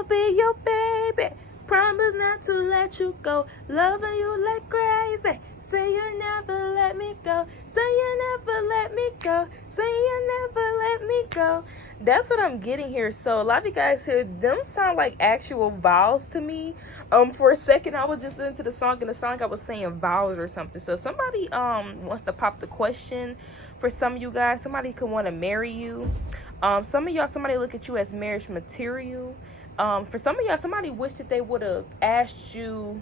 I'ma be your baby. Promise not to let you go. Loving you like crazy. Say you never let me go. Say you never let me go. Say you never let me go. That's what I'm getting here. So a lot of you guys here, them sound like actual vows to me. For a second I was just into the song, and the song I was saying vows or something. So somebody wants to pop the question for some of you guys. Somebody could want to marry you. Some of y'all, somebody look at you as marriage material. For some of y'all, somebody wish that they would have asked you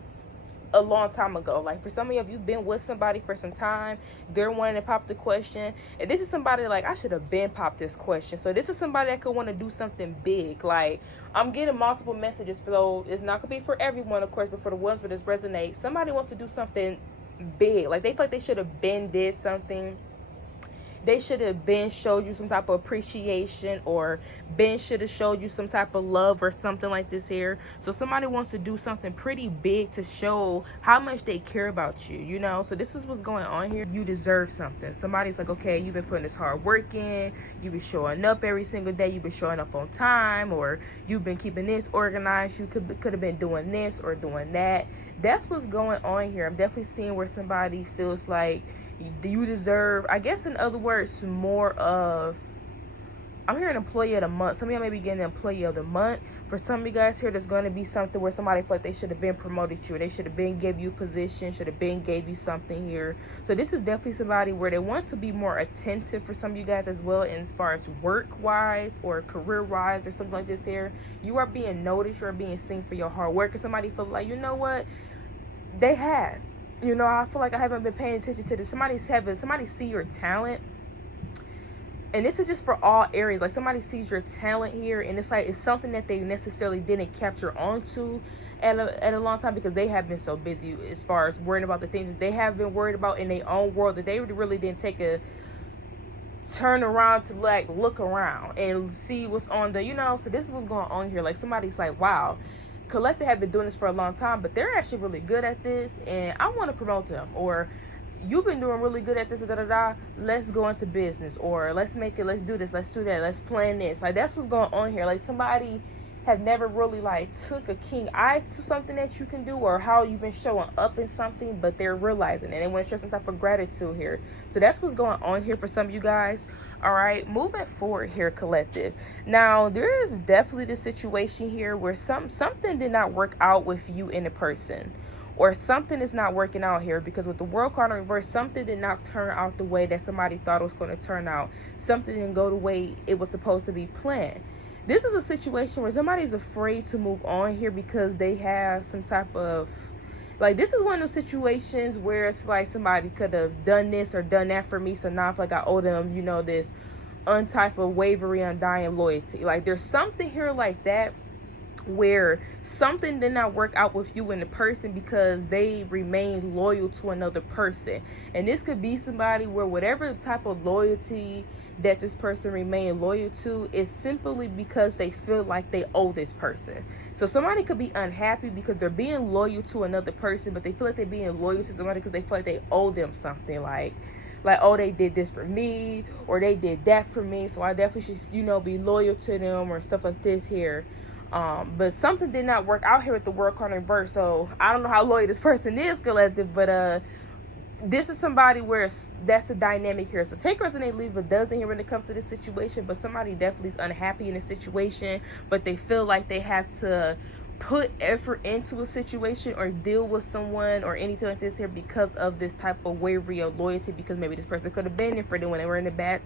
a long time ago. Like for some of you, if you've been with somebody for some time, they're wanting to pop the question. And this is somebody like, I should have been popped this question. So this is somebody that could want to do something big. Like I'm getting multiple messages, so it's not gonna be for everyone, of course, but for the ones where this resonates, somebody wants to do something big. Like they feel like they should have been did something. They should have been showed you some type of appreciation, or been should have showed you some type of love or something like this here. So somebody wants to do something pretty big to show how much they care about you, you know. So this is what's going on here. You deserve something. Somebody's like, okay, you've been putting this hard work in, you've been showing up every single day, you've been showing up on time, or you've been keeping this organized, you could have been doing this or doing that. That's what's going on here. I'm definitely seeing where somebody feels like you deserve, I guess in other words, more of, I'm hearing employee of the month. Some of y'all may be getting employee of the month. For some of you guys here, there's going to be something where somebody felt like they should have been promoted you, or they should have been gave you a position, should have been gave you something here. So this is definitely somebody where they want to be more attentive for some of you guys as well, and as far as work wise or career wise or something like this here. You are being noticed, you are being seen for your hard work, and somebody feel like, you know what, they have. You know, I feel like I haven't been paying attention to this. Somebody see your talent. And this is just for all areas. Like somebody sees your talent here, and it's like it's something that they necessarily didn't capture onto at a long time, because they have been so busy as far as worrying about the things that they have been worried about in their own world, that they really didn't take a turn around to like look around and see what's on the, you know. So this is what's going on here. Like somebody's like, wow, Collective have been doing this for a long time, but they're actually really good at this, and I want to promote them. Or you've been doing really good at this, let's go into business, or let's make it, let's do this, let's do that, let's plan this. Like that's what's going on here. Like somebody have never really like took a keen eye to something that you can do, or how you've been showing up in something, but they're realizing it, and they want to show some type of gratitude here. So that's what's going on here for some of you guys. All right, moving forward here, Collective. Now there is definitely the situation here where something did not work out with you and the person, or something is not working out here, because with the World card in reverse, something did not turn out the way that somebody thought it was going to turn out. Something didn't go the way it was supposed to be planned. This is a situation where somebody's afraid to move on here because they have some type of, like, this is one of those situations where it's like somebody could have done this or done that for me, so now I feel like I owe them, you know, this untype of wavering, undying loyalty. Like there's something here like that, where something did not work out with you and the person because they remain loyal to another person. And this could be somebody where whatever type of loyalty that this person remain loyal to is simply because they feel like they owe this person. So somebody could be unhappy because they're being loyal to another person, but they feel like they're being loyal to somebody because they feel like they owe them something, like, oh, they did this for me, or they did that for me, so I definitely should, you know, be loyal to them, or stuff like this here. But something did not work out here with the World card in reverse. So I don't know how loyal this person is, Collective, but this is somebody where that's the dynamic here. So take resonate, leave a dozen here when it comes to this situation, but somebody definitely is unhappy in this situation, but they feel like they have to put effort into a situation or deal with someone or anything like this here because of this type of wavering of loyalty, because maybe this person could have been there for them when they were in a bad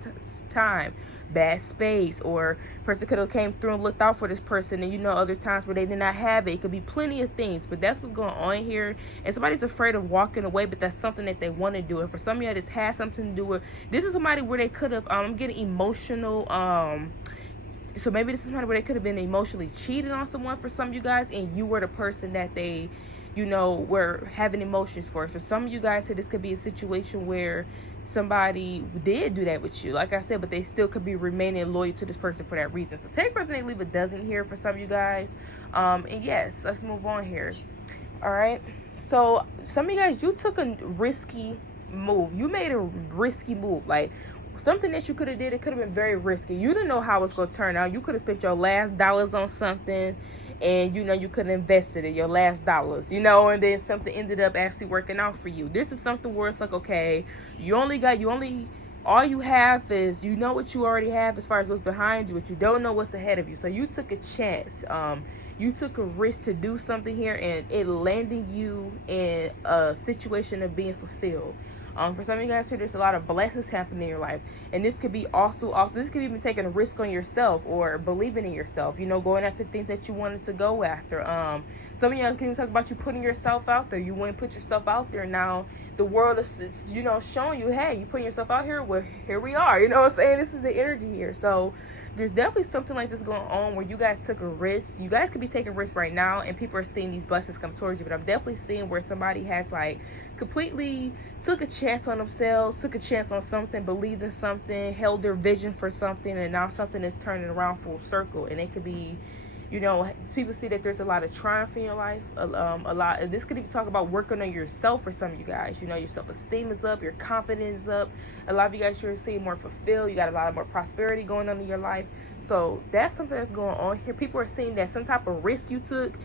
time, bad space, or person could have came through and looked out for this person, and you know, other times where they did not have it. It could be plenty of things, but that's what's going on here. And somebody's afraid of walking away, but that's something that they want to do. And for some of y'all, this has something to do with, this is somebody where they could have I'm getting emotional, so maybe this is somebody where they could have been emotionally cheated on someone for some of you guys, and you were the person that they, you know, were having emotions for. For some of you guys here, this could be a situation where somebody did do that with you, like I said, but they still could be remaining loyal to this person for that reason. So take resonate, leave a dozen here for some of you guys. And yes, let's move on here. All right, so some of you guys, you took a risky move. You made a risky move. Like, something that you could have did, it could have been very risky. You didn't know how it's going to turn out. You could have spent your last dollars on something, and you know, you could have invested in your last dollars, you know, and then something ended up actually working out for you. This is something where it's like, okay, all you have is, you know what you already have as far as what's behind you, but you don't know what's ahead of you. So you took a chance. You took a risk to do something here, and it landed you in a situation of being fulfilled. For some of you guys here, there's a lot of blessings happening in your life, and this could be also this could even taking a risk on yourself or believing in yourself, you know, going after things that you wanted to go after. Some of you guys can even talk about you putting yourself out there. You wouldn't put yourself out there. Now the world is, you know, showing you, hey, you putting yourself out here, well, here we are, you know what I'm saying? This is the energy here. So there's definitely something like this going on where you guys took a risk. You guys could be taking risks right now, and people are seeing these blessings come towards you. But I'm definitely seeing where somebody has like completely took a chance on themselves, took a chance on something, believed in something, held their vision for something, and now something is turning around full circle. And it could be, you know, people see that there's a lot of triumph in your life, a lot. This could even talk about working on yourself for some of you guys. You know, your self-esteem is up, your confidence is up. A lot of you guys are seeing more fulfilled. You got a lot more prosperity going on in your life. So that's something that's going on here. People are seeing that some type of risk you took,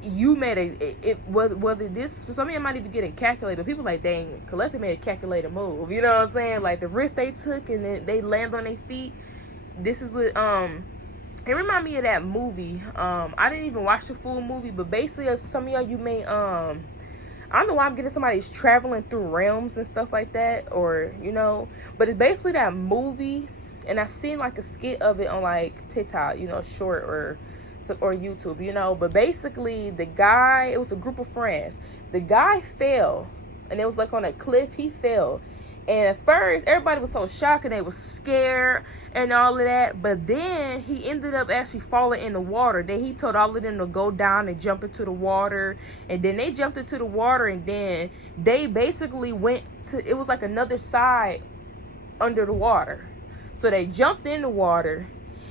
you made whether this, for some of you might even get it calculated, but people like, dang, Collective made a calculated move. You know what I'm saying? Like the risk they took, and then they land on their feet. This is what it reminded me of that movie. I didn't even watch the full movie, but basically, some of y'all, you may, I don't know why I'm getting somebody's traveling through realms and stuff like that, or, you know, but it's basically that movie, and I seen like a skit of it on like TikTok, you know, short or YouTube, you know, but basically the guy, it was a group of friends. The guy fell, and it was like on a cliff. He fell. And at first, everybody was so shocked, and they was scared and all of that. But then he ended up actually falling in the water. Then he told all of them to go down and jump into the water. And then they jumped into the water, and then they basically went to, it was like another side under the water. So they jumped in the water,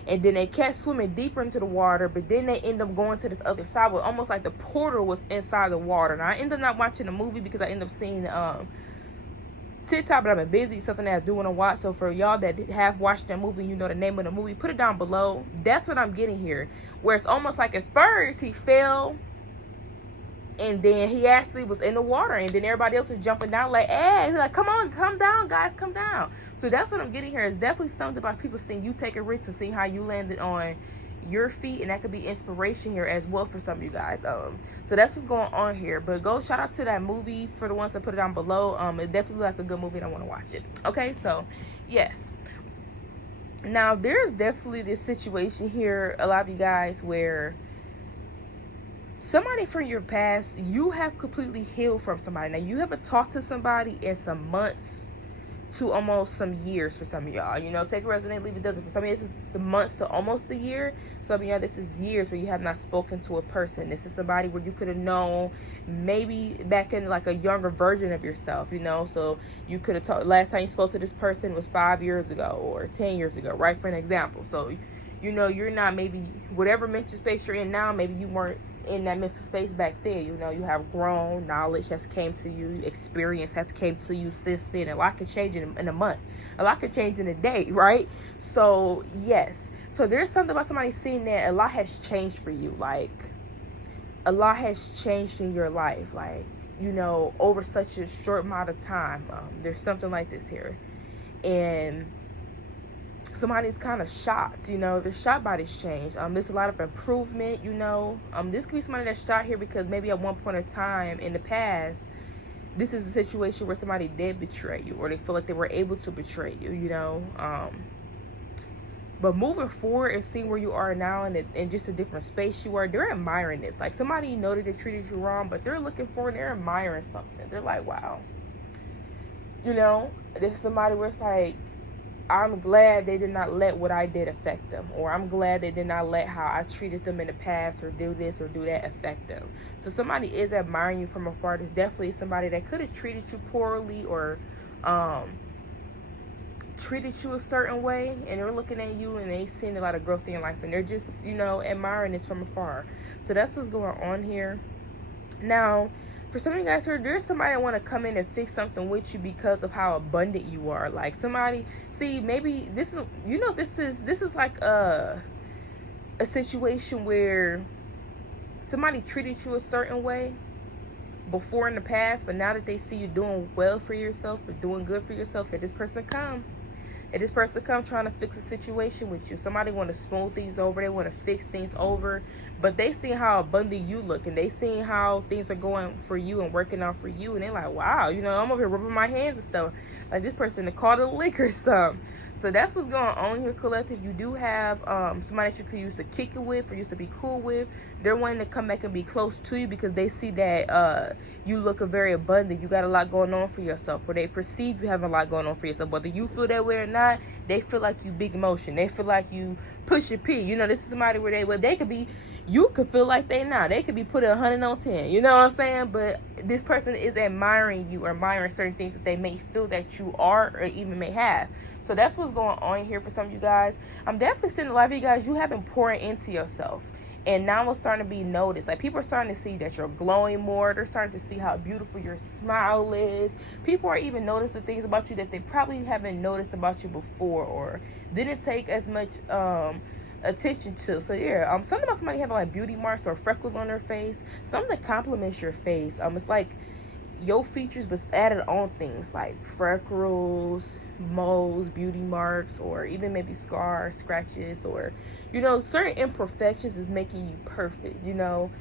and then they kept swimming deeper into the water, but then they end up going to this other side, where almost like the portal was inside the water. Now, I ended up not watching the movie because I ended up seeing TikTok, but I've been busy, something that I do want to watch. So for y'all that have watched that movie, you know the name of the movie, put it down below. That's what I'm getting here, where it's almost like at first he fell, and then he actually was in the water, and then everybody else was jumping down like, hey, he's like, come on, come down, guys, come down. So that's what I'm getting here. It's definitely something about people seeing you take a risk and seeing how you landed on your feet, and that could be inspiration here as well for some of you guys. So that's what's going on here. But go shout out to that movie for the ones that put it down below. It definitely like a good movie, and I want to watch it. Okay, so yes. Now there's definitely this situation here, a lot of you guys, where somebody from your past, you have completely healed from somebody. Now you haven't talked to somebody in some months to almost some years for some of y'all. You know, take a resonate, leave it doesn't. For some of you, this is some months to almost a year. Some of y'all, this is years where you have not spoken to a person. This is somebody where you could have known maybe back in like a younger version of yourself, you know. So you could have talked, last time you spoke to this person was 5 years ago or 10 years ago, right? For an example. So, you know, you're not, maybe whatever mental space you're in now, maybe you weren't in that mental space back then. You know, you have grown, knowledge has came to you, experience has came to you since then. A lot can change in a month, a lot can change in a day, right? So yes, so there's something about somebody seeing that a lot has changed for you. Like a lot has changed in your life, like, you know, over such a short amount of time. There's something like this here, and somebody's kind of shocked, you know, they're shocked by this change. There's a lot of improvement, you know. This could be somebody that's shocked here because maybe at one point in time in the past, this is a situation where somebody did betray you, or they feel like they were able to betray you, you know. But moving forward and seeing where you are now and in just a different space you are, they're admiring this. Like somebody, you know, that they treated you wrong, but they're looking for and they're admiring something. They're like, wow, you know, this is somebody where it's like, I'm glad they did not let what I did affect them, or I'm glad they did not let how I treated them in the past or do this or do that affect them. So somebody is admiring you from afar. There's definitely somebody that could have treated you poorly or treated you a certain way, and they're looking at you and they've seen a lot of growth in your life, and they're just, you know, admiring this from afar. So that's what's going on here. Now, for some of you guys here, there's somebody that want to come in and fix something with you because of how abundant you are. Like somebody, see, maybe this is, you know, this is like a situation where somebody treated you a certain way before in the past, but now that they see you doing well for yourself or doing good for yourself, here this person come. And this person come trying to fix a situation with you. Somebody want to smooth things over. They want to fix things over. But they see how abundant you look. And they see how things are going for you and working out for you. And they're like, wow, you know, I'm over here rubbing my hands and stuff. Like this person that called it a lick or something. So that's what's going on here, collective. You do have somebody that you could use to kick it with or used to be cool with. They're wanting to come back and be close to you because they see that you look very abundant. You got a lot going on for yourself, or they perceive you have a lot going on for yourself. Whether you feel that way or not, they feel like you big emotion. They feel like you push your P. You know, this is somebody where they could be, you could feel like they not. They could be putting 100 on 10. You know what I'm saying? But this person is admiring you or admiring certain things that they may feel that you are or even may have. So that's what's going on here for some of you guys. I'm definitely seeing a lot of you guys, you have been pouring into yourself. And now it's starting to be noticed. Like people are starting to see that you're glowing more. They're starting to see how beautiful your smile is. People are even noticing things about you that they probably haven't noticed about you before or didn't take as much attention to. So yeah, something about somebody having like beauty marks or freckles on their face, something that complements your face. It's like your features but added on things like freckles, moles, beauty marks, or even maybe scars, scratches, or you know, certain imperfections is making you perfect, you know.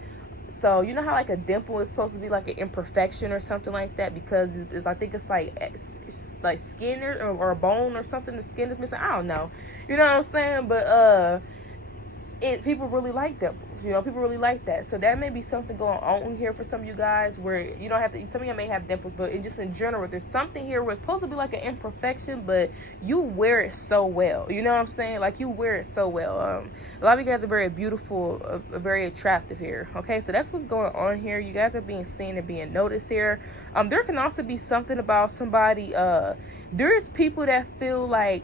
So you know how like a dimple is supposed to be like an imperfection or something like that, because it's I think it's like skin or a bone or something, the skin is missing. I don't know, you know what I'm saying? But people really like dimples, you know, people really like that. So that may be something going on here for some of you guys where you don't have to, some of you may have dimples, but it just in general, there's something here where it's supposed to be like an imperfection, but you wear it so well, you know what I'm saying? Like you wear it so well. A lot of you guys are very beautiful, very attractive here. Okay, so that's what's going on here. You guys are being seen and being noticed here. There can also be something about somebody, there's people that feel like,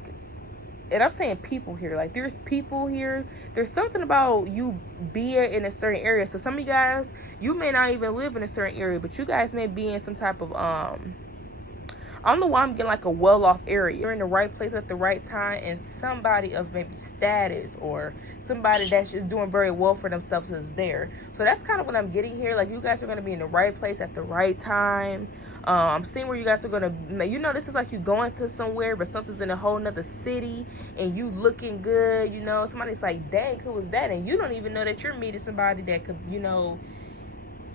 and I'm saying people here, like there's people here, there's something about you being in a certain area. So some of you guys, you may not even live in a certain area, but you guys may be in some type of I don't know why I'm getting like a well-off area. You're in the right place at the right time, and somebody of maybe status or somebody that's just doing very well for themselves is there. So that's kind of what I'm getting here. Like you guys are going to be in the right place at the right time. I'm seeing where you guys are going to, you know, this is like you going to somewhere, but something's in a whole nother city and you looking good, you know. Somebody's like, dang, who was that? And you don't even know that you're meeting somebody that could, you know,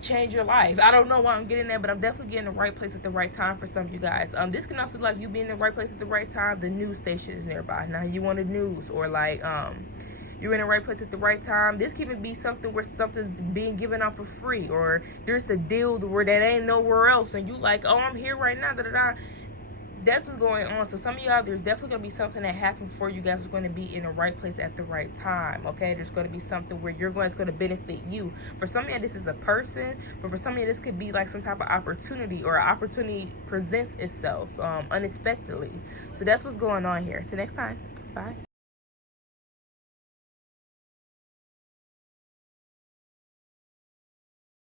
change your life. I don't know why I'm getting that, but I'm definitely getting the right place at the right time for some of you guys. This can also like you being in the right place at the right time. The news station is nearby. Now you want the news, or like you're in the right place at the right time. This can even be something where something's being given out for free, or there's a deal where that ain't nowhere else, and you like, oh, I'm here right now. That's what's going on. So some of y'all, there's definitely going to be something that happened for you guys is going to be in the right place at the right time, okay? There's going to be something where it's going to benefit you. For some of y'all, this is a person, but for some of y'all, this could be like some type of opportunity, or an opportunity presents itself unexpectedly. So that's what's going on here. So next time, bye.